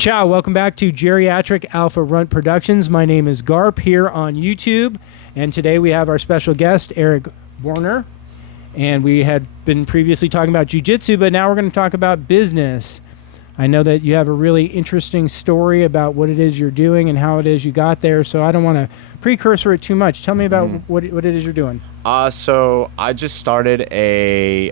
Ciao, welcome back to Geriatric Alpha Runt Productions. My name is Garp here on YouTube, and today we have our special guest, Erik Boerner. And we had been previously talking about jiu-jitsu, but now we're going to talk about business. I know that you have a really interesting story about what it is you're doing and how it is you got there, so I don't want to precursor it too much. Tell me about what it is you're doing. So I just started a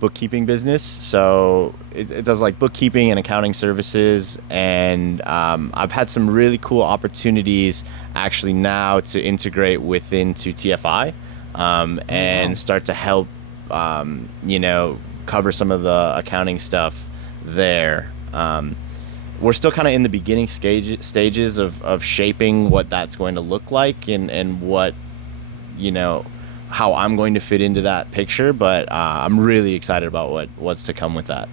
bookkeeping business. So it does like bookkeeping and accounting services, and I've had some really cool opportunities actually now to integrate into TFI and start to help cover some of the accounting stuff there. We're still kind of in the beginning stages of shaping what that's going to look like and what, how I'm going to fit into that picture. But I'm really excited about what's to come with that.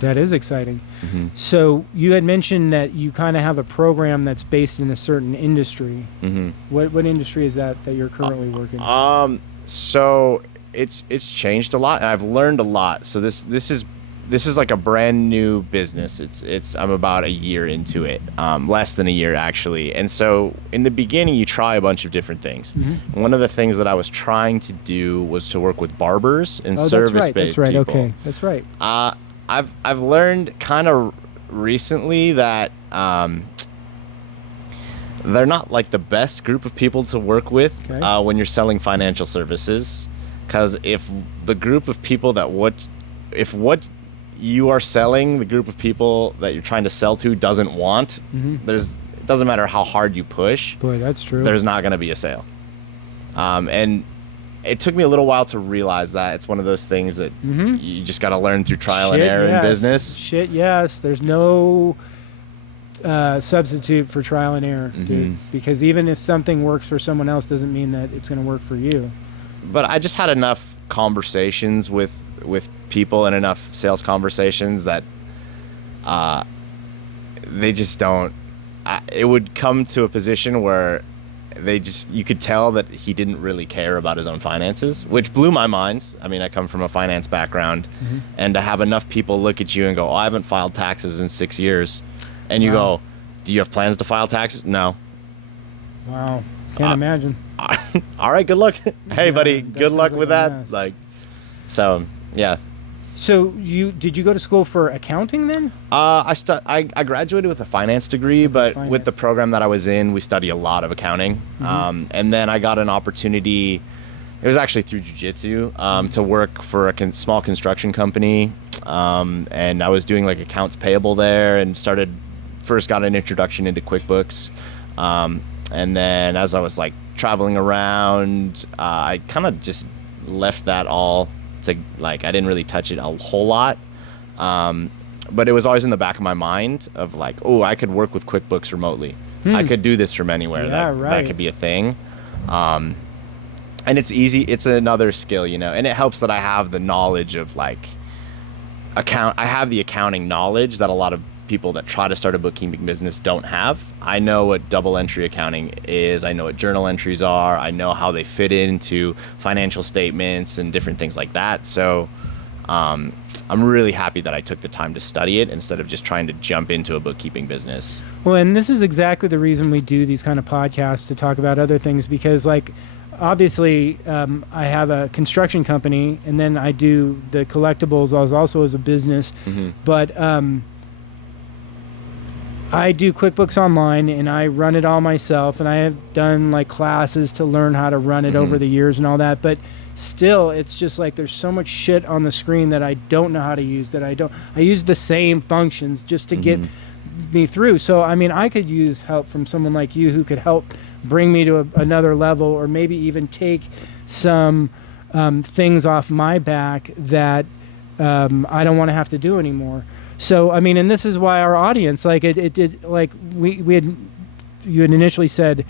That is exciting. Mm-hmm. So you had mentioned that you kind of have a program that's based in a certain industry. Mm-hmm. What industry is that you're currently working in? So it's changed a lot, and I've learned a lot. So this is like a brand new business. I'm about a year into it, less than a year actually. And so in the beginning, you try a bunch of different things. Mm-hmm. One of the things that I was trying to do was to work with barbers and service-based That's right. people. Okay, that's right. I've learned kind of recently that they're not like the best group of people to work with when you're selling financial services, because if the group of people what you are selling, the group of people that you're trying to sell to doesn't want, it doesn't matter how hard you push. Boy, that's true. There's not going to be a sale. And it took me a little while to realize that. It's one of those things that you just got to learn through trial and error in business. Yes. There's no substitute for trial and error, dude. Because even if something works for someone else doesn't mean that it's going to work for you. But I just had enough conversations with people and enough sales conversations that they just don't. It would come to a position where you could tell that he didn't really care about his own finances, which blew my mind. I mean, I come from a finance background, and to have enough people look at you and go, "Oh, I haven't filed taxes in 6 years," and you go, "Do you have plans to file taxes?" No. Wow, can't imagine. All right, good luck. Hey, buddy, good luck with that. Yeah. So did you go to school for accounting then? I graduated with a finance degree, but with the program that I was in, we study a lot of accounting. And then I got an opportunity. It was actually through jiu-jitsu to work for a small construction company, and I was doing like accounts payable there, and first got an introduction into QuickBooks, and then as I was like traveling around, I kind of just left that all. I didn't really touch it a whole lot, but it was always in the back of my mind of like, oh, I could work with QuickBooks remotely. I could do this from anywhere. That could be a thing, and it's easy. It's another skill, and it helps that I have the knowledge of like I have the accounting knowledge that a lot of people that try to start a bookkeeping business don't have. I know what double entry accounting is. I know what journal entries are. I know how they fit into financial statements and different things like that. So I'm really happy that I took the time to study it instead of just trying to jump into a bookkeeping business. Well, and this is exactly the reason we do these kind of podcasts, to talk about other things, because like obviously I have a construction company, and then I do the collectibles also as a business, but I do QuickBooks Online, and I run it all myself, and I have done like classes to learn how to run it over the years and all that, but still it's just like there's so much shit on the screen that I don't know how to use, I use the same functions just to get me through. So I mean, I could use help from someone like you who could help bring me to another level, or maybe even take some things off my back that I don't want to have to do anymore. So, I mean, and this is why our audience, like you had initially said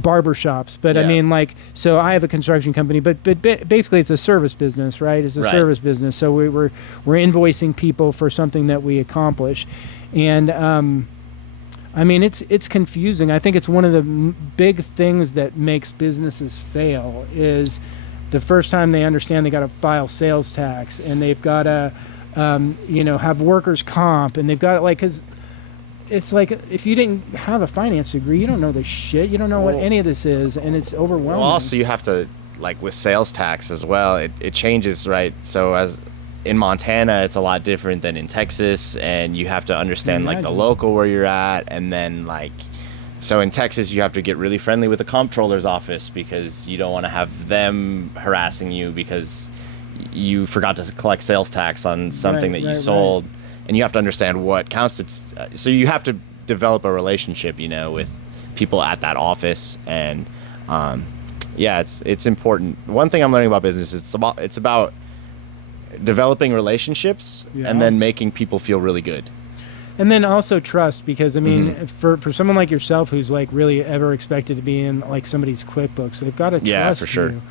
barbershops, but I mean, like, so I have a construction company, but basically it's a service business, right? It's a service business. So we're invoicing people for something that we accomplish. And, I mean, it's confusing. I think it's one of the big things that makes businesses fail is the first time they understand they got to file sales tax, and they've got to have workers' comp, and they've got like, because it's like if you didn't have a finance degree, you don't know this shit. You don't know what any of this is, and it's overwhelming. Well, also you have to, like with sales tax as well, it changes, right? So as in Montana, it's a lot different than in Texas, and you have to understand like the local where you're at, and then like, so in Texas you have to get really friendly with the comptroller's office because you don't want to have them harassing you because you forgot to collect sales tax on something that you sold, and you have to understand what counts. So you have to develop a relationship, with people at that office, and it's important. One thing I'm learning about business, it's about developing relationships and then making people feel really good. And then also trust, because I mean, for someone like yourself who's like really ever expected to be in like somebody's QuickBooks, they've got to trust for sure. you.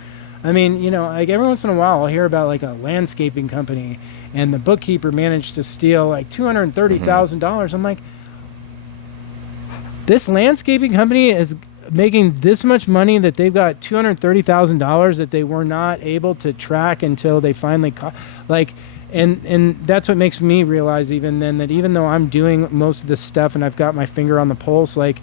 I mean, like every once in a while I'll hear about like a landscaping company and the bookkeeper managed to steal like $230,000. I'm like, this landscaping company is making this much money that they've got $230,000 that they were not able to track until they finally caught, like, and that's what makes me realize even then that even though I'm doing most of this stuff and I've got my finger on the pulse, like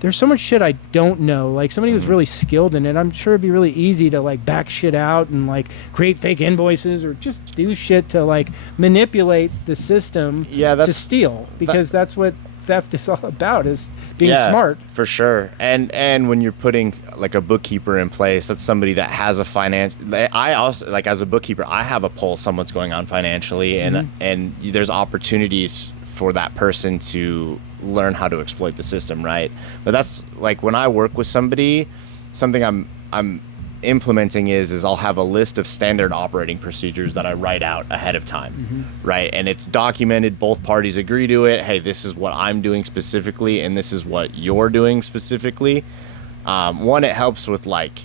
there's so much shit I don't know. Like somebody who's really skilled in it, I'm sure it'd be really easy to like back shit out and like create fake invoices or just do shit to like manipulate the system to steal, because that's what theft is all about, is being smart. For sure. And when you're putting like a bookkeeper in place, that's somebody that has a I also, like as a bookkeeper, I have a pulse on what's going on financially, and there's opportunities for that person to learn how to exploit the system, right? But that's like when I work with somebody, something I'm implementing is I'll have a list of standard operating procedures that I write out ahead of time, right? And it's documented, both parties agree to it. Hey, this is what I'm doing specifically, and this is what you're doing specifically. One, it helps with like,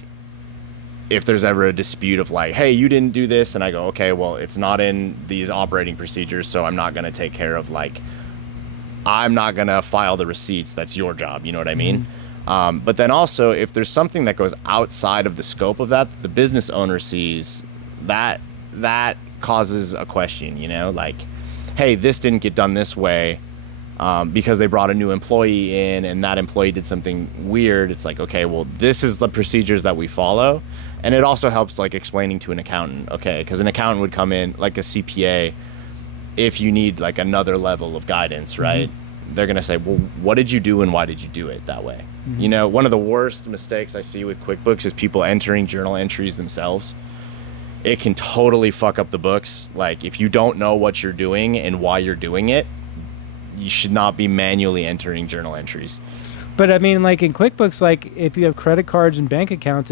if there's ever a dispute of like, hey, you didn't do this, and I go, okay, well, it's not in these operating procedures, so I'm not going to take care of like, I'm not going to file the receipts. That's your job. You know what I mean? But then also, if there's something that goes outside of the scope of that, the business owner sees, that causes a question, like, hey, this didn't get done this way because they brought a new employee in and that employee did something weird. It's like, okay, well, this is the procedures that we follow. And it also helps like explaining to an accountant, okay, because an accountant would come in, like a CPA, if you need like another level of guidance, right? They're going to say, well, what did you do and why did you do it that way? One of the worst mistakes I see with QuickBooks is people entering journal entries themselves. It can totally fuck up the books. Like if you don't know what you're doing and why you're doing it, you should not be manually entering journal entries. But I mean, like in QuickBooks, like if you have credit cards and bank accounts,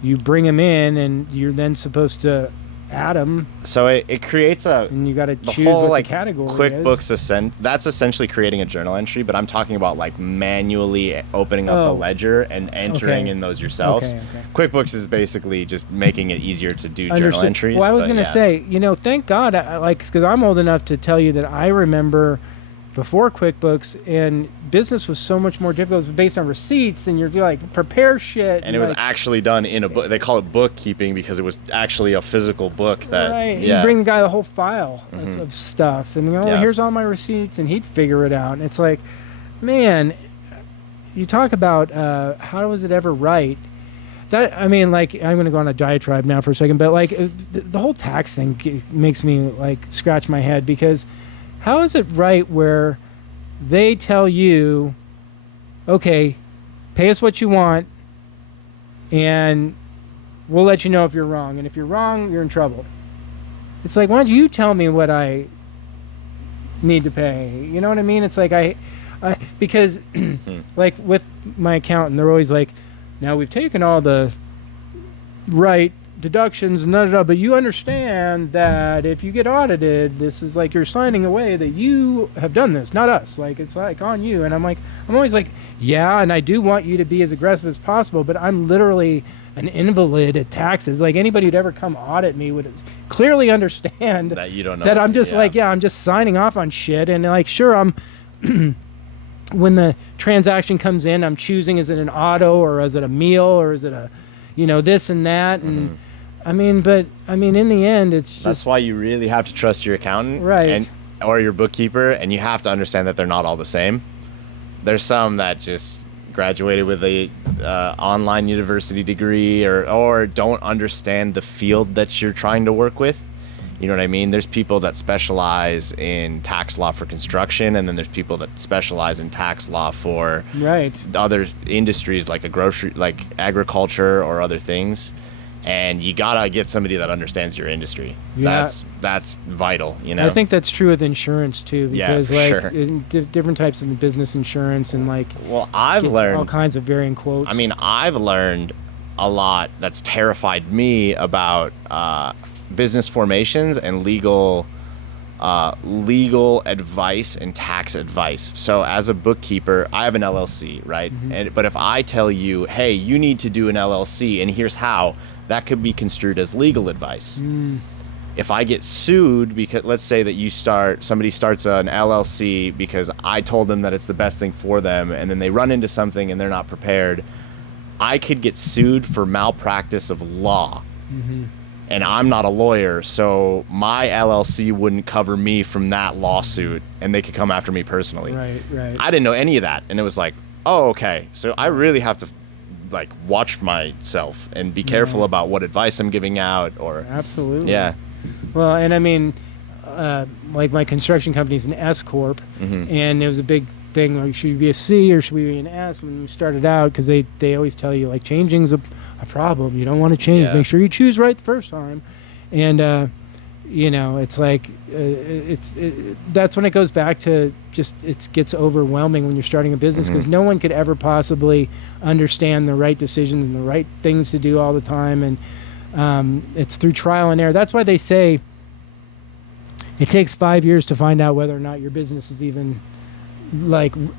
you bring them in and you're then supposed to add them. So it creates and you got to choose what the category QuickBooks is. That's essentially creating a journal entry, but I'm talking about like manually opening up the ledger and entering in those yourselves. Okay. QuickBooks is basically just making it easier to do journal entries. Well, I was going to say, thank God, because I'm old enough to tell you that I remember before QuickBooks, and business was so much more difficult. It was based on receipts, and you're like, prepare shit. And it was actually done in a book. They call it bookkeeping because it was actually a physical book that... Right. You bring the guy the whole file of stuff, and here's all my receipts, and he'd figure it out. And it's like, man, you talk about how was it ever right? That, I mean, like, I'm going to go on a diatribe now for a second, but like the whole tax thing makes me like scratch my head, because how is it right where they tell you, okay, pay us what you want, and we'll let you know if you're wrong. And if you're wrong, you're in trouble. It's like, why don't you tell me what I need to pay? You know what I mean? It's like because like with my accountant, they're always like, now we've taken all the right deductions and but you understand that if you get audited, this is like you're signing away that you have done this, not us. Like it's like on you. And I'm always like, yeah, and I do want you to be as aggressive as possible, but I'm literally an invalid at taxes. Like anybody who'd ever come audit me would clearly understand that you don't know that I'm just I'm just signing off on shit. And like, sure, I'm when the transaction comes in, I'm choosing, is it an auto or is it a meal or is it a this and that, and I mean, in the end, it's just... That's why you really have to trust your accountant. Right. Or your bookkeeper, and you have to understand that they're not all the same. There's some that just graduated with a online university degree or don't understand the field that you're trying to work with. You know what I mean? There's people that specialize in tax law for construction, and then there's people that specialize in tax law for other industries like like agriculture or other things. And you gotta get somebody that understands your industry. Yeah. That's vital, you know. I think that's true with insurance too, because sure. in different types of business insurance and I've learned all kinds of varying quotes. I mean, I've learned a lot that's terrified me about business formations and legal advice and tax advice. So as a bookkeeper, I have an LLC, right? Mm-hmm. But if I tell you, hey, you need to do an LLC and here's how, that could be construed as legal advice. If I get sued because, let's say that somebody starts an LLC because I told them that it's the best thing for them, and then they run into something and they're not prepared, I could get sued for malpractice of law. Mm-hmm. And I'm not a lawyer, so my LLC wouldn't cover me from that lawsuit, and they could come after me personally. Right. I didn't know any of that, and it was like, oh, okay. So I really have to watch myself and be careful about what advice I'm giving out. Or absolutely. Yeah. Well, and I mean, my construction company's an S corp, and it was a big thing. Like, should you be a C or should we be an S when we started out? Because they always tell you changing's a problem. You don't want to change. Yeah. Make sure you choose right the first time. And it's like that's when it goes back to just it gets overwhelming when you're starting a business, because no one could ever possibly understand the right decisions and the right things to do all the time. And it's through trial and error. That's why they say it takes 5 years to find out whether or not your business is even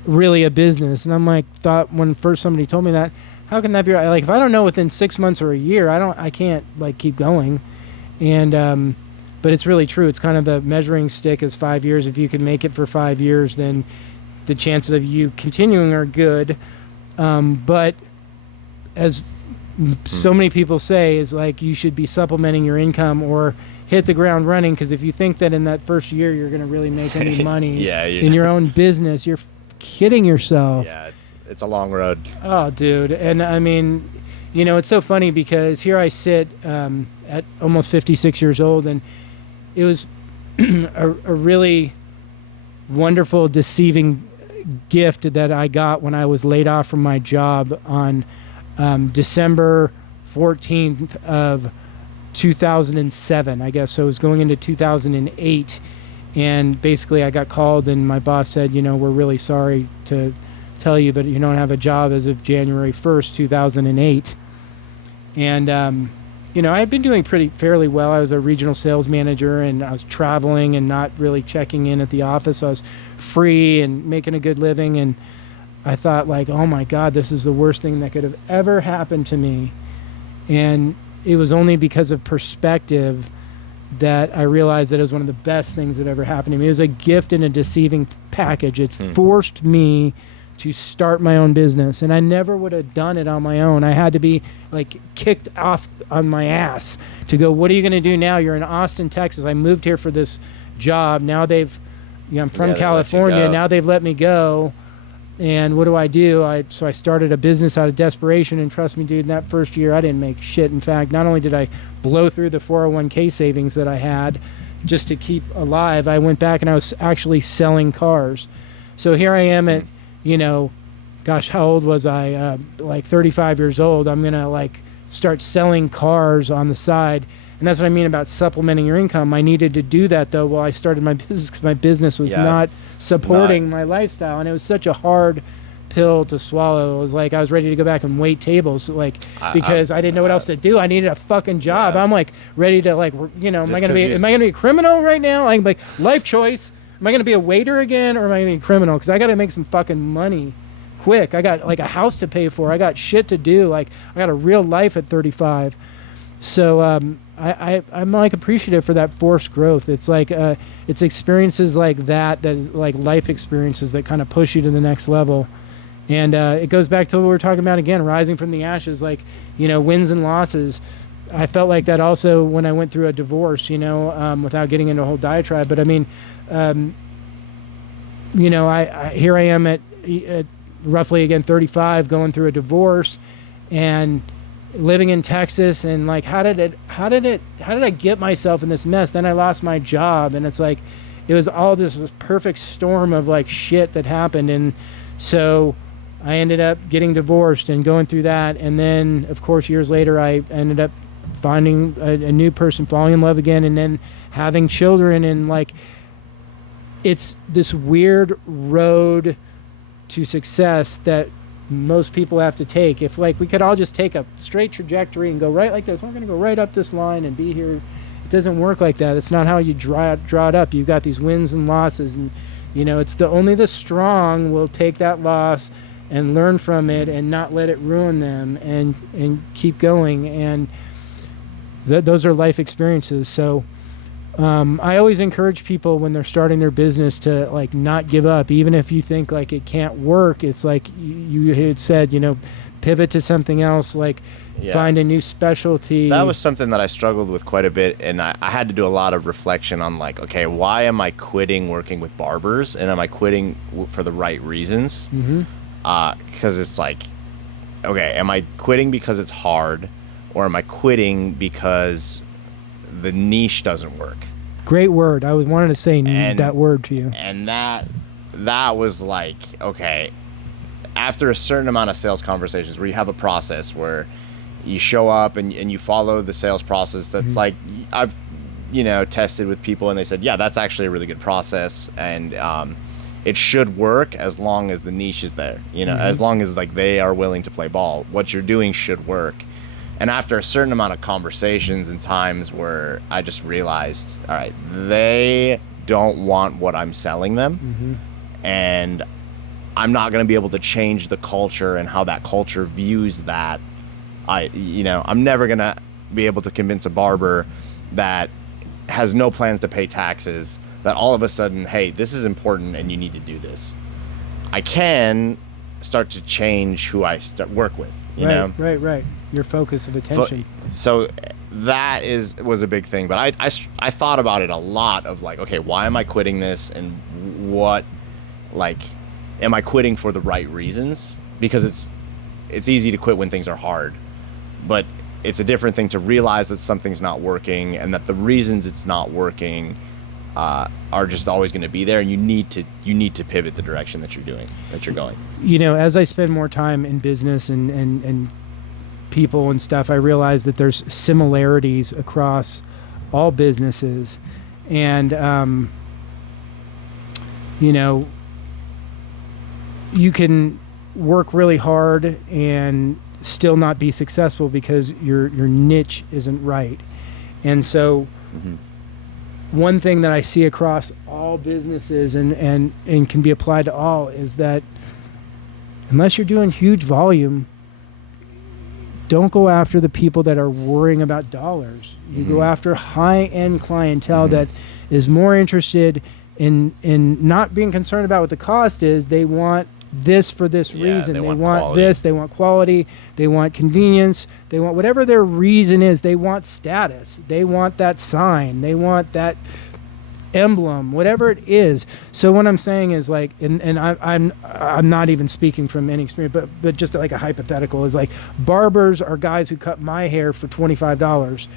really a business. And I'm thought when first somebody told me that, how can that be right? If I don't know within 6 months or a year, I can't keep going. And but it's really true. It's kind of the measuring stick is 5 years. If you can make it for 5 years, then the chances of you continuing are good. But as so many people say, is you should be supplementing your income or hit the ground running, because if you think that in that first year you're going to really make any money in your own business, you're kidding yourself. Yeah, it's a long road. Oh, dude. And I mean, it's so funny because here I sit at almost 56 years old, and it was a really wonderful, deceiving gift that I got when I was laid off from my job on December 14th of 2007, I guess. So it was going into 2008. And basically I got called and my boss said, we're really sorry to tell you, but you don't have a job as of January 1st, 2008. And, I had been doing fairly well. I was a regional sales manager, and I was traveling and not really checking in at the office. So I was free and making a good living. And I thought oh my God, this is the worst thing that could have ever happened to me. And it was only because of perspective that I realized that it was one of the best things that ever happened to me. It was a gift in a deceiving package. It forced me to start my own business, and I never would have done it on my own. I had to be kicked off on my ass to go, what are you going to do now? You're in Austin, Texas. I moved here for this job. Now I'm from California. Now they've let me go. And what do? So I started a business out of desperation, and trust me, dude, in that first year, I didn't make shit. In fact, not only did I blow through the 401k savings that I had just to keep alive, I went back and I was actually selling cars. So here I am at, how old was I? 35 years old. I'm going to start selling cars on the side. And that's what I mean about supplementing your income. I needed to do that, though, while I started my business, because my business was not supporting my lifestyle. And it was such a hard pill to swallow. It was I was ready to go back and wait tables, because I didn't know what else to do. I needed a fucking job. Yeah. I'm ready to am I gonna be a criminal right now? I'm life choice. Am I gonna be a waiter again, or am I gonna be a criminal? Because I got to make some fucking money quick. I got a house to pay for. I got shit to do. I got a real life at 35. So I'm appreciative for that forced growth. It's it's experiences like that is life experiences that kind of push you to the next level. And it goes back to what we were talking about again, rising from the ashes, wins and losses. I felt like that also when I went through a divorce, without getting into a whole diatribe. But I mean, I here I am at roughly again 35, going through a divorce, and living in Texas, and like, how did I get myself in this mess? Then I lost my job, and it's like, it was all this perfect storm of like shit that happened. And so I ended up getting divorced and going through that. And then of course, years later, I ended up finding a new person, falling in love again, and then having children. And like, it's this weird road to success that most people have to take. If like we could all just take a straight trajectory and go right like this, we're going to go right up this line and be here. It doesn't work like that. It's not how you draw it up. You've got these wins and losses, and it's only the strong will take that loss and learn from it and not let it ruin them, and keep going. And those are life experiences. So I always encourage people when they're starting their business to like not give up, even if you think like it can't work. It's like you had said, pivot to something else, like find a new specialty. That was something that I struggled with quite a bit, and I had to do a lot of reflection on like, okay, why am I quitting working with barbers, and am I quitting for the right reasons? Because it's like, okay, am I quitting because it's hard, or am I quitting because the niche doesn't work? Great word. I was wanting to say that word to you. And that was like, okay, after a certain amount of sales conversations where you have a process where you show up and you follow the sales process, that's like, I've tested with people, and they said, yeah, that's actually a really good process, and it should work as long as the niche is there, as long as like they are willing to play ball, what you're doing should work. And after a certain amount of conversations and times where I just realized, all right, they don't want what I'm selling them, and I'm not going to be able to change the culture and how that culture views that. I'm never going to be able to convince a barber that has no plans to pay taxes that all of a sudden, hey, this is important and you need to do this. I can start to change who I work with, you know? Right. Your focus of attention. So that was a big thing. But I thought about it a lot of like, okay, why am I quitting this? And what, like, am I quitting for the right reasons? Because it's easy to quit when things are hard. But it's a different thing to realize that something's not working, and that the reasons it's not working are just always going to be there, and you need to pivot the direction that you're going. As I spend more time in business and people and stuff, I realize that there's similarities across all businesses, and you can work really hard and still not be successful because your niche isn't right. And so one thing that I see across all businesses and can be applied to all is that unless you're doing huge volume, don't go after the people that are worrying about dollars. You go after high-end clientele that is more interested in not being concerned about what the cost is. They want this for this reason. They want quality. They want quality, they want convenience, they want whatever their reason is. They want status, they want that sign, they want that emblem, whatever it is. So what I'm saying is like, and I'm not even speaking from any experience, but just like a hypothetical is like, barbers are guys who cut my hair for $25.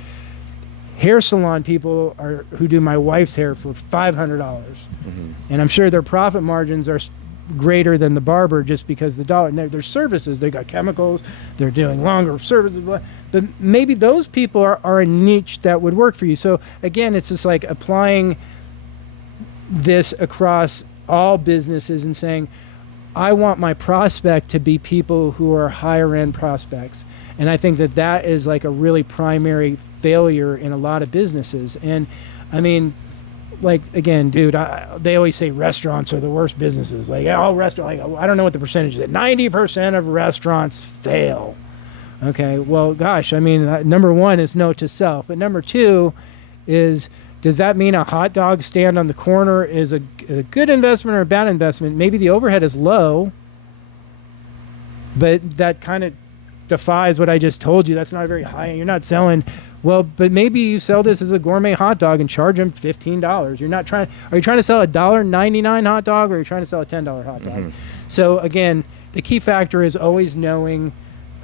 Hair salon people are who do my wife's hair for $500, and I'm sure their profit margins are greater than the barber just because the dollar. Their services, they got chemicals, they're doing longer services, but maybe those people are a niche that would work for you. So again, it's just like applying this across all businesses and saying, I want my prospect to be people who are higher end prospects. And I think that is like a really primary failure in a lot of businesses. And I mean, like, again, dude, they always say restaurants are the worst businesses. Like, all restaurant, like, I don't know what the percentage is. 90% of restaurants fail. Okay, well, gosh, I mean, number one is note to self. But number two is, does that mean a hot dog stand on the corner is a good investment or a bad investment? Maybe the overhead is low, but that defies what I just told you. That's not very high. You're not selling, well, but maybe you sell this as a gourmet hot dog and charge them $15. You're not trying, are you trying to sell a $1.99 hot dog, or are you trying to sell a $10 hot dog? So again, the key factor is always knowing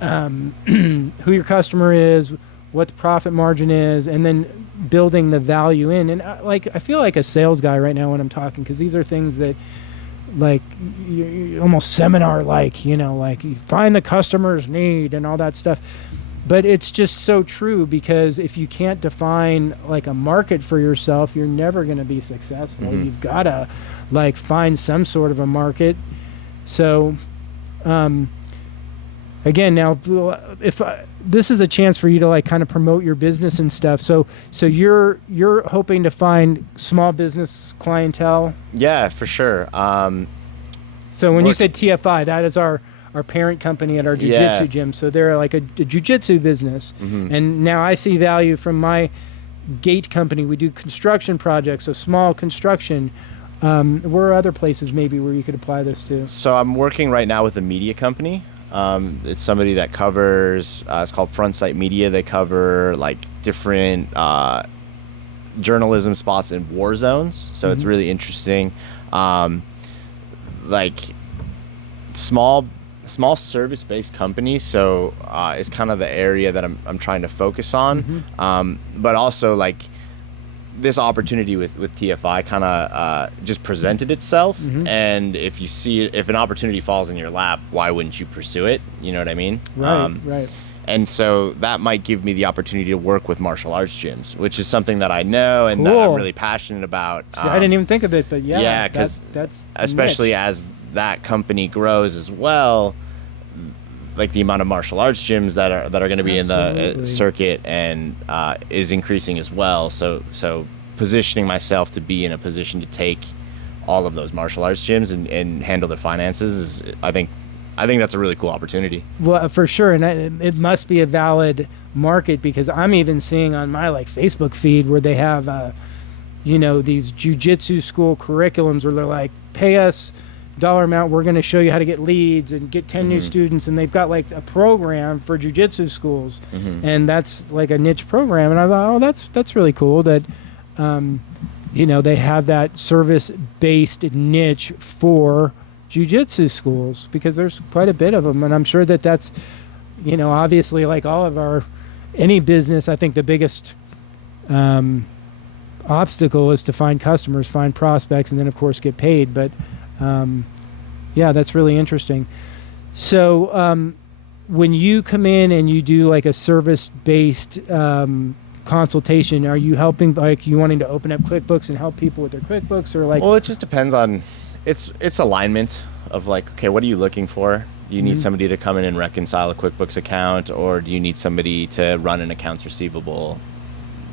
who your customer is, what the profit margin is, and then building the value in. And I feel like a sales guy right now when I'm talking, because these are things that like you almost seminar like, you know, like you find the customer's need and all that stuff. But it's just so true, because if you can't define like a market for yourself, you're never going to be successful. You've got to like find some sort of a market. So again, now if this is a chance for you to like kind of promote your business and stuff. So you're hoping to find small business clientele? Yeah, for sure. So when you said TFI, that is our parent company at our jiu-jitsu gym. So they're like a jiu-jitsu business. And now I see value from my gate company. We do construction projects, so small construction. Where are other places maybe where you could apply this to? So I'm working right now with a media company. It's somebody that covers, it's called Front Sight Media. They cover like different journalism spots in war zones. So it's really interesting. Like small service-based companies. So it's kind of the area that I'm trying to focus on. But also like this opportunity with TFI kind of just presented itself. And if an opportunity falls in your lap, why wouldn't you pursue it? You know what I mean? Right. And so that might give me the opportunity to work with martial arts gyms, which is something that I know and that I'm really passionate about. See, I didn't even think of it, but yeah, because that's especially as that company grows as well, like the amount of martial arts gyms that are going to be in the circuit and is increasing as well. So positioning myself to be in a position to take all of those martial arts gyms and handle their finances is, I think that's a really cool opportunity. Well, for sure, and it must be a valid market, because I'm even seeing on my like Facebook feed where they have, these jiu-jitsu school curriculums where they're like, pay us dollar amount, we're going to show you how to get leads and get 10 new students, and they've got like a program for jiu-jitsu schools, and that's like a niche program. And I thought, oh, that's really cool that they have that service-based niche for jiu-jitsu schools, because there's quite a bit of them. And I'm sure that's obviously like all of any business, I think the biggest obstacle is to find customers, find prospects, and then of course get paid. But that's really interesting. So when you come in and you do like a service-based consultation, are you helping, like you wanting to open up QuickBooks and help people with their QuickBooks, or like? Well, it just depends on, it's alignment of like, okay, what are you looking for? Do you need somebody to come in and reconcile a QuickBooks account, or do you need somebody to run an accounts receivable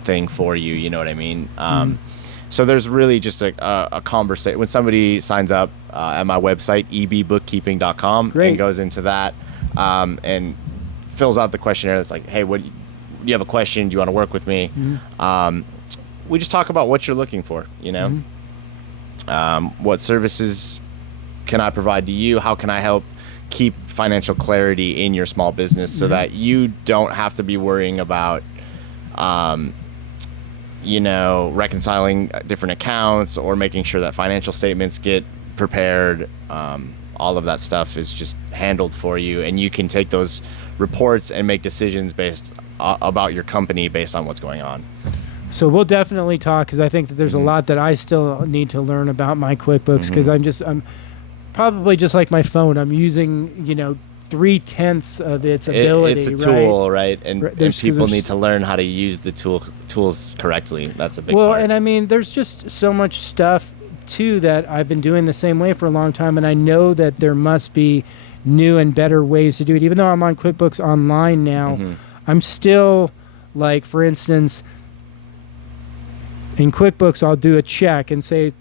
thing for you? You know what I mean? So there's really just a conversation. When somebody signs up at my website, ebbookkeeping.com, and goes into that and fills out the questionnaire that's like, hey, do you have a question? Do you want to work with me? We just talk about what you're looking for, what services can I provide to you? How can I help keep financial clarity in your small business so that you don't have to be worrying about reconciling different accounts or making sure that financial statements get prepared. All of that stuff is just handled for you, and you can take those reports and make decisions based about your company based on what's going on. So we'll definitely talk, because I think that there's a lot that I still need to learn about my QuickBooks, because I'm probably just like my phone. I'm using 3/10 of its ability. It's a tool, right? And people need to learn how to use the tools correctly. That's a big part. Well, and I mean, there's just so much stuff too that I've been doing the same way for a long time, and I know that there must be new and better ways to do it. Even though I'm on QuickBooks Online now, I'm still, like, for instance, in QuickBooks, I'll do a check and say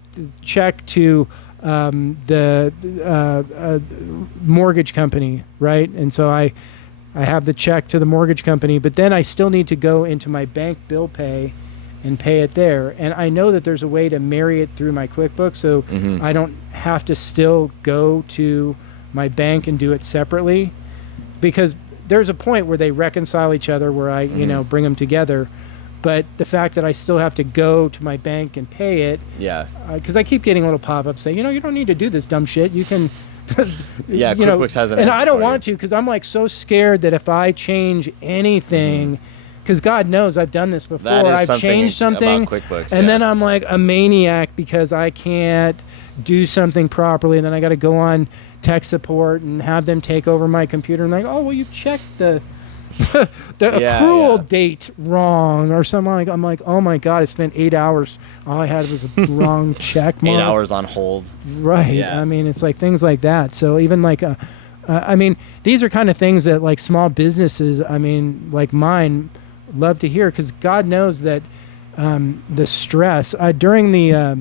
check to the mortgage company, right? And so I have the check to the mortgage company, but then I still need to go into my bank bill pay and pay it there. And I know that there's a way to marry it through my QuickBooks, so I don't have to still go to my bank and do it separately, because there's a point where they reconcile each other, where I bring them together. But the fact that I still have to go to my bank and pay it, because I keep getting little pop-ups saying, you don't need to do this dumb shit. You can, QuickBooks has an and answer I don't for want you. to, because I'm like so scared that if I change anything, because God knows I've done this before, I've changed something, about QuickBooks, and then I'm like a maniac because I can't do something properly, and then I got to go on tech support and have them take over my computer and like, oh, well, you've checked the accrual date wrong or something. Like, I'm like, oh my God, I spent 8 hours. All I had was a wrong check mark. 8 hours on hold. Right. Yeah. I mean, it's like things like that. So even like, I mean, these are kind of things that like small businesses, I mean, like mine, love to hear, because God knows that the stress during the,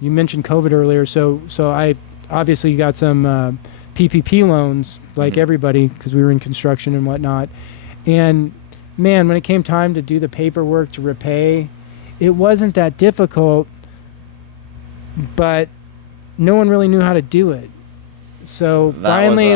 you mentioned COVID earlier. So I obviously got some PPP loans like everybody, because we were in construction and whatnot. And man, when it came time to do the paperwork to repay, it wasn't that difficult, but no one really knew how to do it. So finally,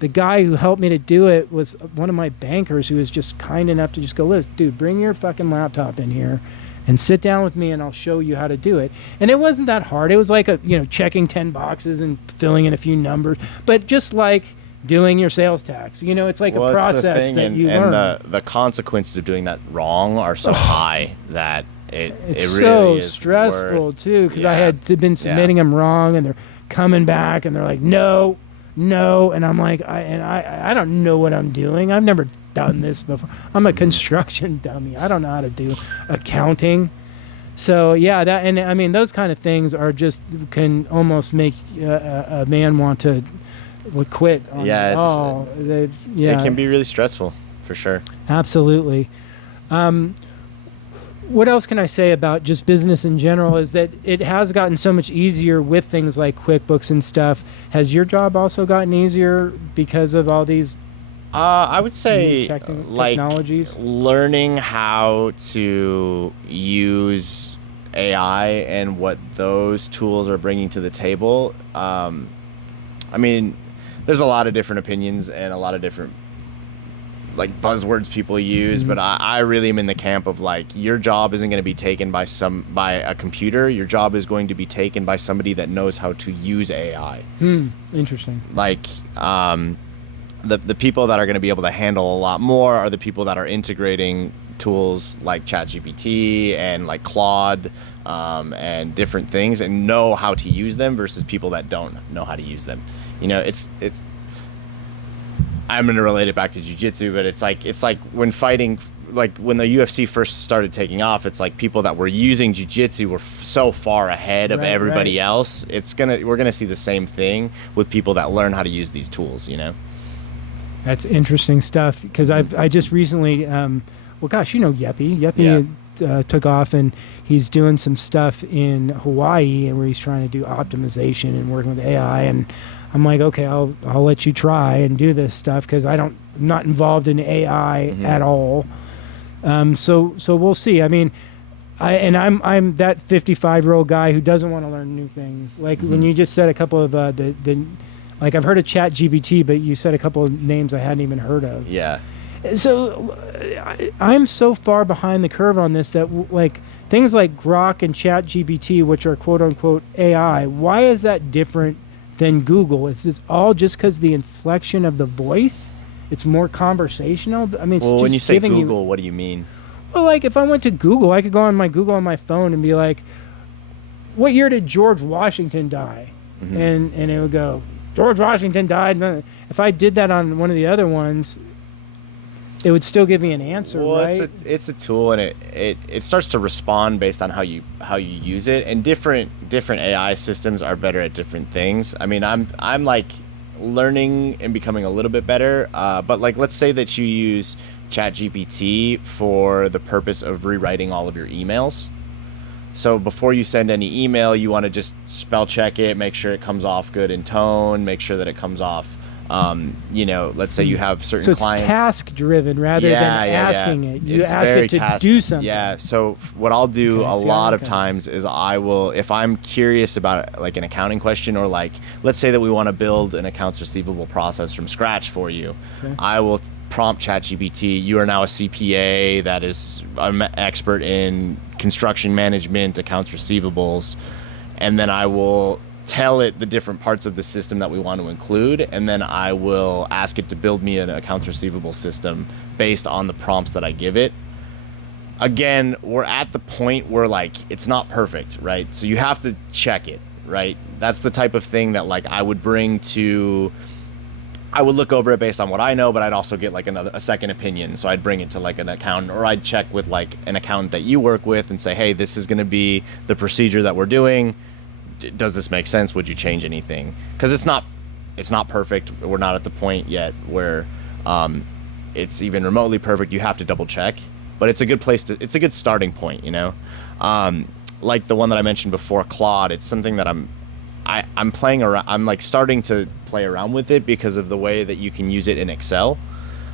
the guy who helped me to do it was one of my bankers, who was just kind enough to just go, Liz, dude, bring your fucking laptop in here and sit down with me and I'll show you how to do it. And it wasn't that hard. It was like checking 10 boxes and filling in a few numbers, but just like doing your sales tax. It's like a process that you learn. And the consequences of doing that wrong are so high that it really so is stressful too, because I had been submitting them wrong, and they're coming back and they're like, no, and I'm like, I don't know what I'm doing. I've never done this before. I'm a construction dummy. I don't know how to do accounting. So that, and I mean, those kind of things are just can almost make a man want to quit. It can be really stressful, for sure. Absolutely. What else can I say about just business in general is that it has gotten so much easier with things like QuickBooks and stuff. Has your job also gotten easier because of all these I would say technologies? Learning how to use AI and what those tools are bringing to the table. I mean, there's a lot of different opinions and a lot of different buzzwords people use, but I really am in the camp of your job isn't going to be taken by a computer. Your job is going to be taken by somebody that knows how to use AI. Interesting. The people that are going to be able to handle a lot more are the people that are integrating tools like ChatGPT and Claude and different things and know how to use them versus people that don't know how to use them. It's I'm going to relate it back to jiu-jitsu, but it's like when fighting, when the UFC first started taking off, it's like people that were using jiu-jitsu were so far ahead of everybody else. We're going to see the same thing with people that learn how to use these tools, That's interesting stuff, because I just recently, Yeppy. Yeppy took off, and he's doing some stuff in Hawaii, and where he's trying to do optimization and working with AI. And I'm like, okay, I'll let you try and do this stuff, because I'm not involved in AI at all. So we'll see. I mean, I'm that 55-year-old guy who doesn't want to learn new things. When you just said a couple of I've heard of ChatGPT, but you said a couple of names I hadn't even heard of. Yeah. So I'm so far behind the curve on this that things like Grok and ChatGPT, which are quote unquote AI, why is that different than Google? It's all just because the inflection of the voice? It's more conversational? I mean, it's just when you say giving Google, what do you mean? Well, if I went to Google, I could go on my Google on my phone and be like, what year did George Washington die? And it would go, George Washington died. If I did that on one of the other ones, it would still give me an answer, right? It's a tool, and it starts to respond based on how you use it. And different AI systems are better at different things. I mean, I'm learning and becoming a little bit better. But let's say that you use ChatGPT for the purpose of rewriting all of your emails. So before you send any email, you want to just spell check it, make sure it comes off good in tone, make sure that it comes off Let's say you have certain so it's clients. task driven rather than asking it. You ask it to do something. Yeah. So what I'll do a lot of times is I will, if I'm curious about like an accounting question, or like, let's say that we want to build an accounts receivable process from scratch for you, I will prompt ChatGPT. You are now a CPA that is an expert in construction management, accounts receivables, and then I will tell it the different parts of the system that we want to include, and then I will ask it to build me an accounts receivable system based on the prompts that I give it. Again, we're at the point where like it's not perfect, right? So you have to check it, right? That's the type of thing that like I would look over it based on what I know, but I'd also get like a second opinion. So I'd bring it to like an accountant, or I'd check with like an accountant that you work with and say, hey, this is going to be the procedure that we're doing. Does this make sense? Would you change anything? Because it's not perfect. We're not at the point yet where it's even remotely perfect. You have to double check, but it's a good place it's a good starting point, like the one that I mentioned before, Claude. It's something that I'm playing around. I'm like starting to play around with it because of the way that you can use it in Excel.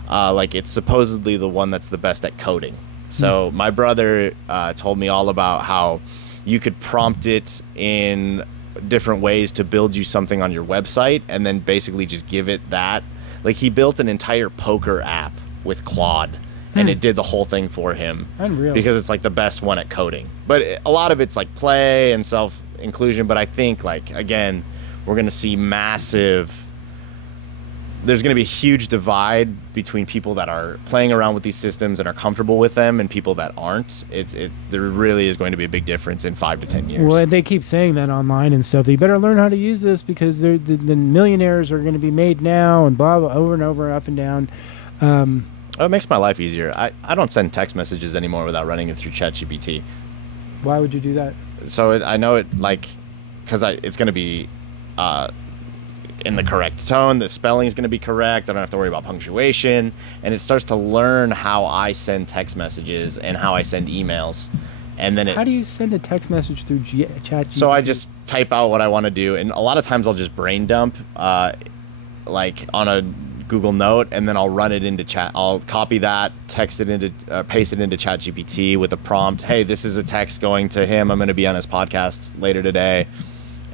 Like it's supposedly the one that's the best at coding. So my brother told me all about how you could prompt it in different ways to build you something on your website, and then basically just give it that. Like he built an entire poker app with Claude, and it did the whole thing for him. Unreal. Because it's like the best one at coding. But a lot of it's like play and self-inclusion. But I think like, again, we're going to see there's going to be a huge divide between people that are playing around with these systems and are comfortable with them and people that aren't. There really is going to be a big difference in 5 to 10 years. Well, they keep saying that online and stuff. You better learn how to use this because the millionaires are going to be made now, and blah, blah, over and over, up and down. It makes my life easier. I don't send text messages anymore without running it through ChatGPT. Why would you do that? So I know it, like, because it's going to be in the correct tone. The spelling is going to be correct. I don't have to worry about punctuation. And it starts to learn how I send text messages and how I send emails. And then how do you send a text message through ChatGPT? So I just type out what I want to do. And a lot of times I'll just brain dump, like on a Google Note, and then I'll run it into chat. I'll copy that, paste it into ChatGPT with a prompt. Hey, this is a text going to him. I'm going to be on his podcast later today.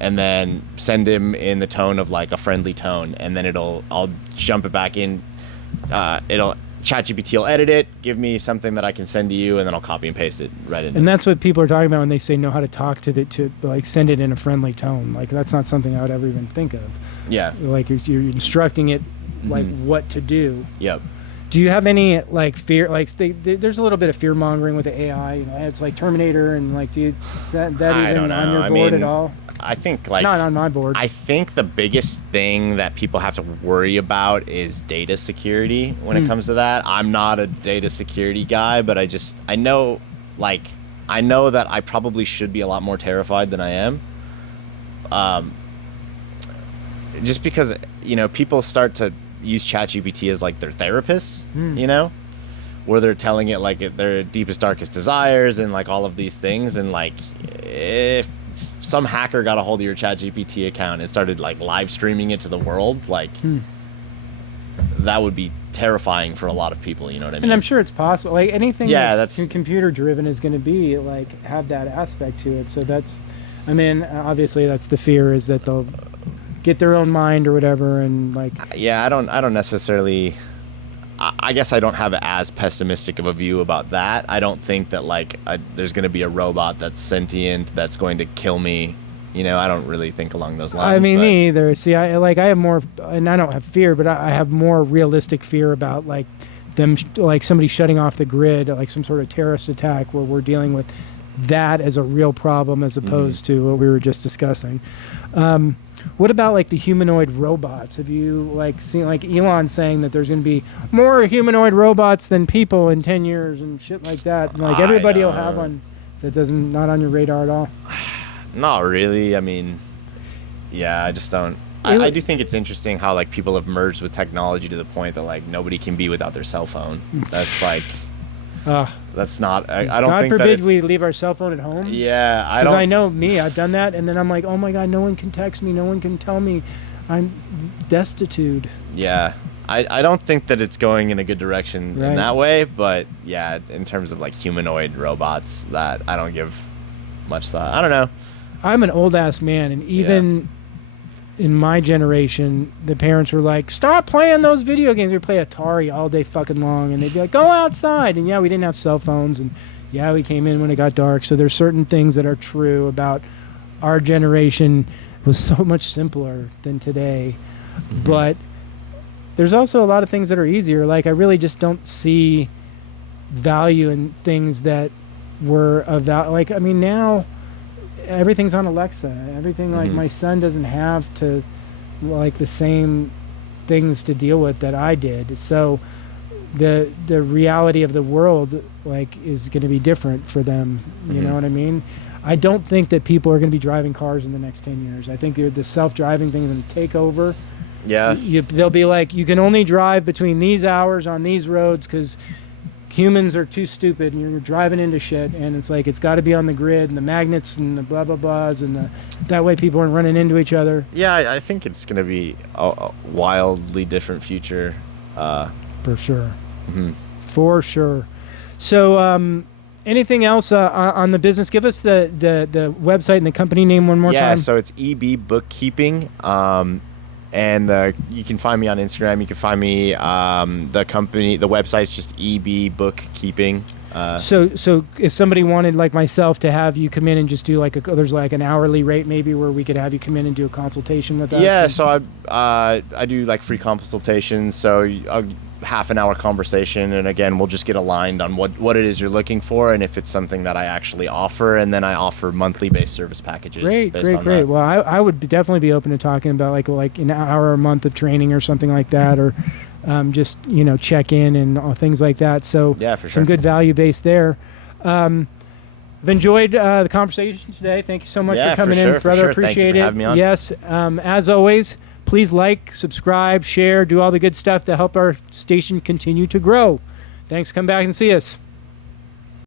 And then send him in the tone of like a friendly tone, and then I'll jump it back in. ChatGPT will edit it, give me something that I can send to you, and then I'll copy and paste it right in. And that's what people are talking about when they say know how to talk to like send it in a friendly tone. Like that's not something I would ever even think of. Yeah. Like you're instructing it like what to do. Yep. Do you have any like fear? Like there's a little bit of fear mongering with the AI. It's like Terminator, and like is that even on your board at all? I think like not on my board. I think the biggest thing that people have to worry about is data security when it comes to that. I'm not a data security guy, but I know that I probably should be a lot more terrified than I am. Just because people start to use ChatGPT as like their therapist, where they're telling it like their deepest, darkest desires and like all of these things, and like if some hacker got a hold of your ChatGPT account and started like live streaming it to the world, like that would be terrifying for a lot of people. You know what I mean? And I'm sure it's possible. Like anything that's computer driven is going to be like have that aspect to it. So obviously that's the fear, is that they'll get their own mind or whatever, and like. Yeah, I don't necessarily. I guess I don't have as pessimistic of a view about that. I don't think that like there's going to be a robot that's sentient that's going to kill me. I don't really think along those lines. Me either. See, I have more, and I don't have fear, but I have more realistic fear about like them, like somebody shutting off the grid, like some sort of terrorist attack where we're dealing with that as a real problem as opposed to what we were just discussing. What about like the humanoid robots? Have you like seen like Elon saying that there's going to be more humanoid robots than people in 10 years and shit like that? And, like everybody will have one that not on your radar at all. Not really. I mean, yeah, I just don't. I do think it's interesting how like people have merged with technology to the point that like nobody can be without their cell phone. That's like That's not. I don't God think forbid that we leave our cell phone at home. Yeah, I Because don't. I know me, I've done that, and then I'm like, oh my God, no one can text me, no one can tell me, I'm destitute. Yeah, I don't think that it's going in a good direction Right. in that way. But yeah, in terms of like humanoid robots, that I don't give much thought. I don't know. I'm an old ass man, and even in my generation, the parents were like, stop playing those video games. We play Atari all day fucking long, and they'd be like, go outside. And yeah, we didn't have cell phones, and yeah, we came in when it got dark. So there's certain things that are true about our generation was so much simpler than today. Mm-hmm. But there's also a lot of things that are easier. Like, I really just don't see value in things that were of value. Like, I mean, now everything's on Alexa. Everything, like, my son doesn't have to, like, the same things to deal with that I did. So the reality of the world, like, is going to be different for them. You know what I mean? I don't think that people are going to be driving cars in the next 10 years. I think the self-driving thing is going to take over. Yeah. They'll be like, you can only drive between these hours on these roads because humans are too stupid and you're driving into shit. And it's like, it's got to be on the grid and the magnets and the blah, blah, blahs. And that way people aren't running into each other. Yeah, I think it's going to be a wildly different future. For sure. For sure. So, anything else on the business? Give us the website and the company name one more time. Yeah, so it's EB Bookkeeping. And you can find me on Instagram. You can find me, the website's just EB Bookkeeping. So if somebody wanted, like myself, to have you come in and just do like there's like an hourly rate maybe where we could have you come in and do a consultation with us? Yeah, so I do like free consultations. So a half an hour conversation, and again, we'll just get aligned on what it is you're looking for, and if it's something that I actually offer, and then I offer monthly based service packages. Great. That. Well, I would definitely be open to talking about like an hour a month of training or something like that, or just check in and things like that. So yeah, for sure. Some good value based there. I've enjoyed the conversation today. Thank you so much for coming in, brother. Appreciate Thank you for having me on. Yes, as always, please like, subscribe, share, do all the good stuff to help our station continue to grow. Thanks. Come back and see us.